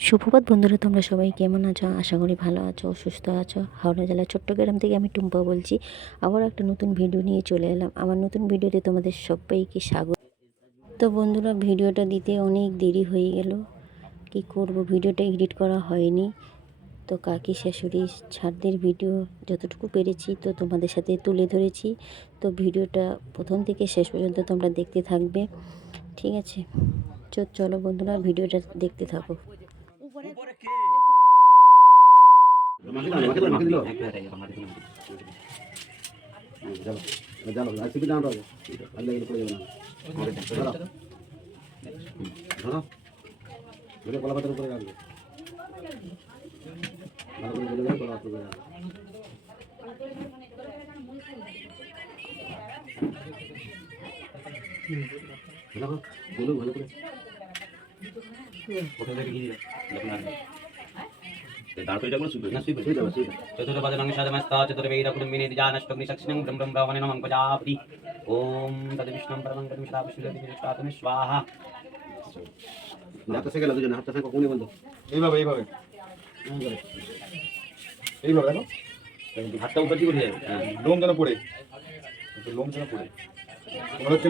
সুপ্রভাত বন্ধুরা, তোমরা সবাই কেমন আছো? আশা করি ভালো আছো, সুস্থ আছো। হাওড়া জেলার চট্টগ্রাম থেকে আমি টুম্পা বলছি। আবার একটা নতুন ভিডিও নিয়ে চলে এলাম। আমার নতুন ভিডিওতে তোমাদের সবাইকে স্বাগত। তো বন্ধুরা ভিডিওটা দিতে অনেক দেরি হয়ে গেল। কি করব? ভিডিওটা এডিট করা হয়নি। তো কাকি শাশুড়ি ছাড়দের ভিডিও যতটুকু পেরেছি তো তোমাদের সাথে তুলে ধরেছি। তো ভিডিওটা প্রথম থেকে শেষ পর্যন্ত তোমরা দেখতে থাকবে। ঠিক আছে? চলো বন্ধুরা ভিডিওটা দেখতে থাকো। আল্লাহ এগুলো করে ধরো। কলা পাতার উপরে রাখবে। ভালো করে উপরে ভালো করে। শুয়ে যাবে শুয়ে যাবে चतुर्पदमंगशादमस्ताचतुर्वेदकुटुम्बिनी ॐ तद्विष्णुं परमं तद्विष्णात्मि स्वाहा হাতটা সেকে দুজনে হাতটা সেকে কোনে বন্ধ এইভাবে এইভাবে এইভাবে দেখো হাতটা উপর দিকে উঠে যাবে লোম যেন পড়ে একটু লোম যেন পড়ে তোমার হচ্ছে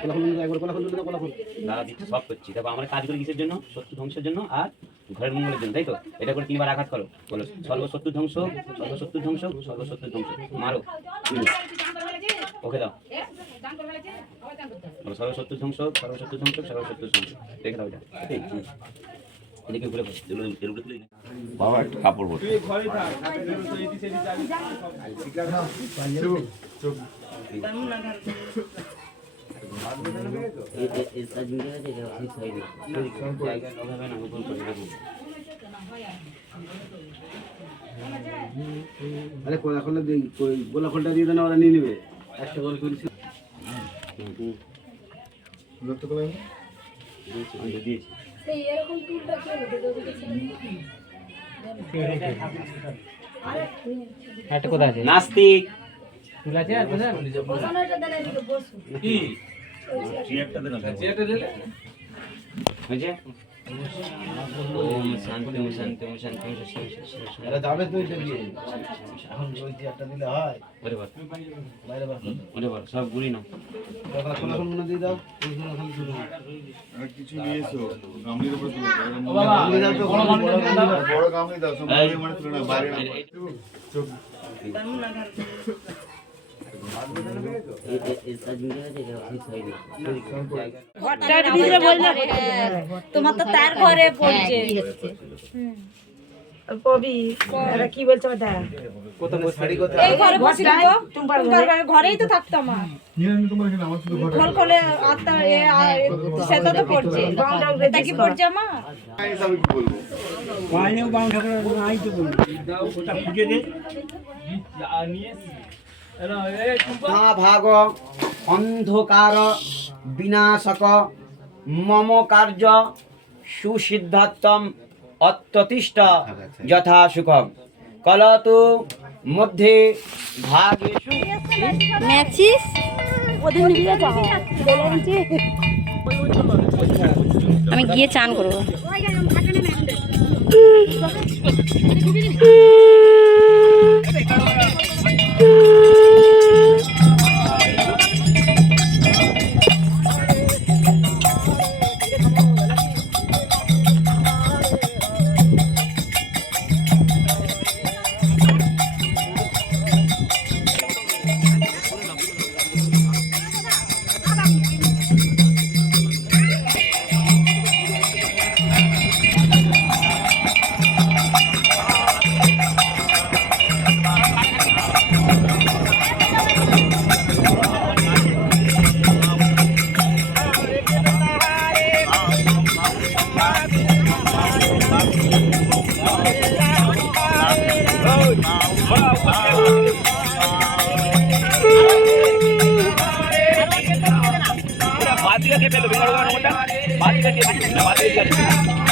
কইটা কলা একবার কলা ফুল দিলে কলা ফুল দাদা দিচ্ছে সব করছি। দেখো আমরা কাজ করি কিসের জন্য? শত্রু ধ্বংসের জন্য আর ঘরের মঙ্গলের জন্য তাই তো? এটা করে তিনবার আঘাত করো। বলো সর্বশত্রু ধ্বংস সর্বশত্রু ধ্বংস সর্বশত্রু ধ্বংস। মারো। ওকে দাও। বলো সর্বশত্রু ধ্বংস সর্বশত্রু ধ্বংস সর্বশত্রু ধ্বংস। দেখে দাও এটা। এদিকে ঘুরে। বাবা একটা কাপড় আরে কলা ফুলটা দিই গোলা ফুলটা দিয়ে দেন ওরা নিয়ে নেবে। একটা গোল করেছি নাস্তিক। হয়েছে সব শুরু আর কিছু নিয়ে গামলির উপরে বড় গামলি দাও। না বাইরে তোমার তো তার ঘরে পড়ছে কবি ঘরেই তো থাকতো আমার নিয়ে আমি তোমার এখানে আমার শুধু ঘরে ঘর খোলে আত্মা এ আ- এ- সেটা তো পড়ছে কি পড়ছে আমার ভাগ অন্ধকার বিনাশক মম কার্য সুসিদ্ধাত্তম অত্যতিষ্ঠ যথা সুখম কলতু মধ্যে ভাগেষু ম্যাচিস ওদের নিয়ে যাও আমি গিয়ে চান করব బాధ్యత చెప్పారు బాధ్యత చెప్పారు బాధ్యత చెప్పారు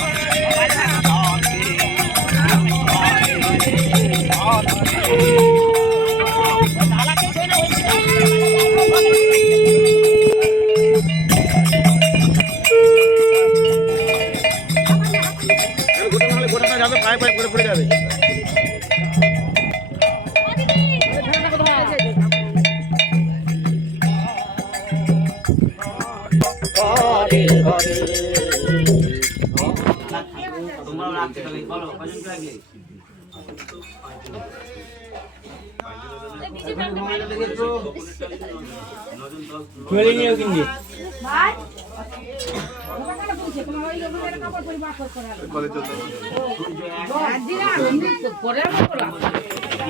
কজন লাগবে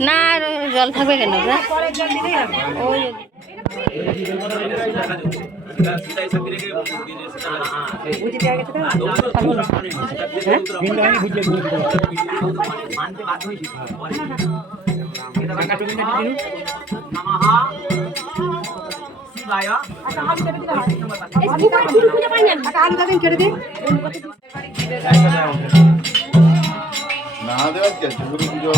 না জল থাকবে কেন ওই না দেওয়ার কি আছে গুরু পুজো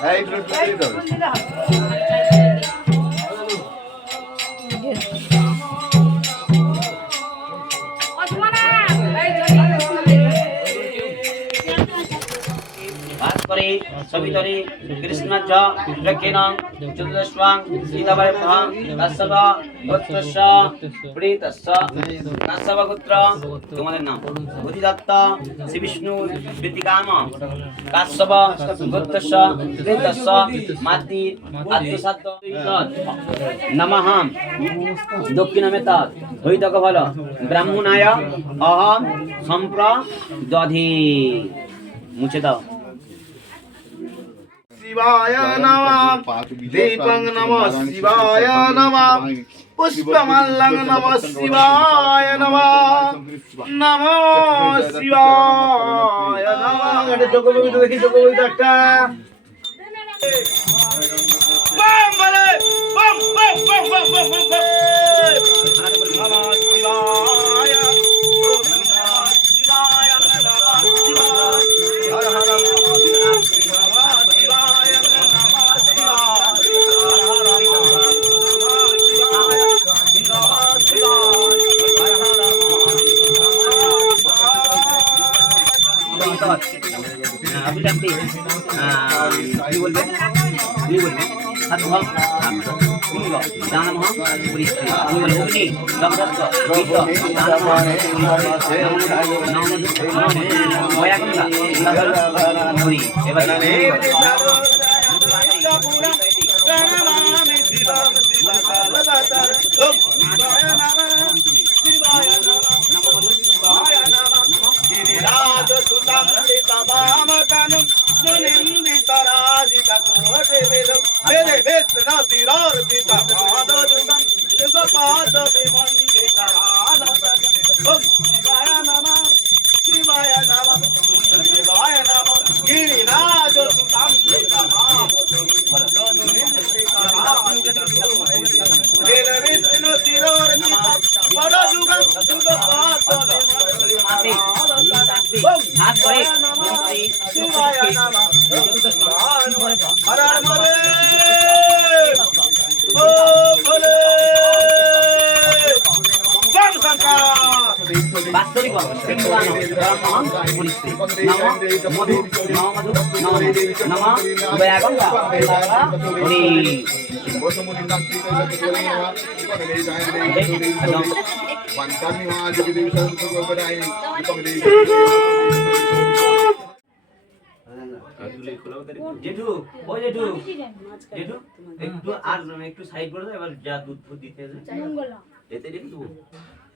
হ্যাঁ এই প্লেট দিতে হবে সবিতরে কৃষ্ণজ্জ রক্ষেণ চতুর্দশ্বাং সীতাবারে মহাং কাশ্যপ গোত্রস্য প্রীতস্য কাশ্যপ গোত্র তোমাদের নাম বুদ্ধিদত্ত শ্রী বিষ্ণু বৃত্তিকাম কাশ্যপ গোত্রস্য প্রীতস্য মাতৃ আত্মসাত্য নমঃ দক্ষিণমেত হইতক ফল ব্রাহ্মণায় অহম সম্প্রদধি মুছে দাও শিবায় নমঃ। দীপং নমঃ শিবায় নমঃ। পুষ্পমাল্যং নমঃ শিবায় নমঃ। নমো শিবায় নমঃ এটা কবিতা দেখি কবিতা একটা। বাম বলে বাম বাম বাম বাম। अभी लगती है जी बोल जी बोल हथ भाव दान भाव पुरी बोल होनी गमरत गीत दान भाव नाम नाम होया गंगा लगल पुरी एवं पूरा पूरा राम राम सीता सीता लगातार হরি জেঠু ও জেঠু জেঠু একটু আর একটু সাইড করে দাও এবার যা দুধ ফুদ দিতে এতে রেখে দেবো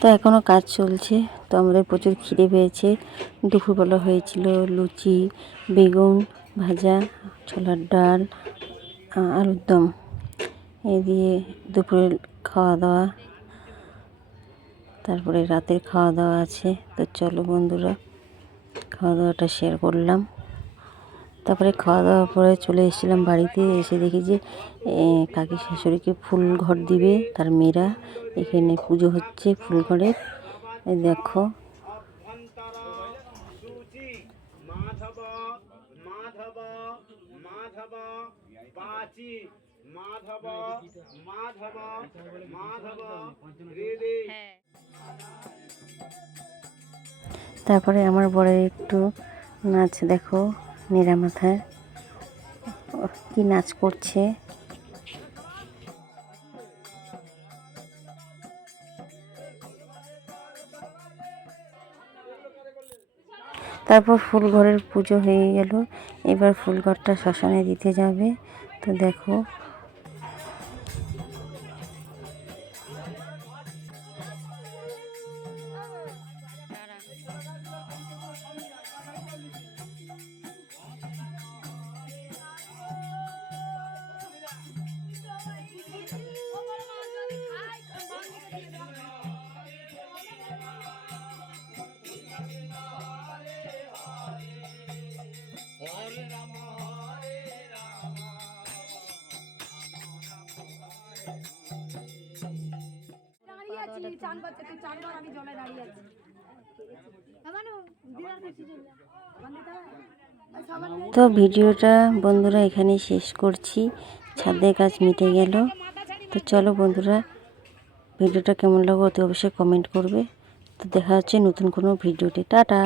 তো এখনও কাজ চলছে। তো আমাদের প্রচুর খিদে পেয়েছে। দুপুরবেলা হয়েছিল লুচি, বেগুন ভাজা, ছোলার ডাল আলুর দম। এই দিয়ে দুপুরের খাওয়া দাওয়া। তারপরে রাতের খাওয়া দাওয়া আছে। তো চলো বন্ধুরা, খাওয়া দাওয়াটা শেয়ার করলাম। তারপরে খাওয়া দাওয়ার পরে চলে এসেছিলাম বাড়িতে। এসে দেখি যে কাকি শাশুড়িকে ফুল ঘর দিবে, তার মেয়েরা। এখানে পুজো হচ্ছে ফুল ঘরের। দেখো। তারপরে আমার বরের একটু নাচ, দেখো। নেড়া মাথায় কি নাচ করছে। তারপর ফুল ঘরের পুজো হয়ে গেল। এবার ফুল ঘরটা শ্মশানে দিতে যাবে। তো দেখো তো ভিডিওটা বন্ধুরা এখানে শেষ করছি ছাদের কাজ মিটে গেল। তো চলো বন্ধুরা, ভিডিওটা কেমন লাগল অতি অবশ্যই কমেন্ট করবে। তো দেখা হচ্ছে নতুন কোনো ভিডিওতে। টাটা!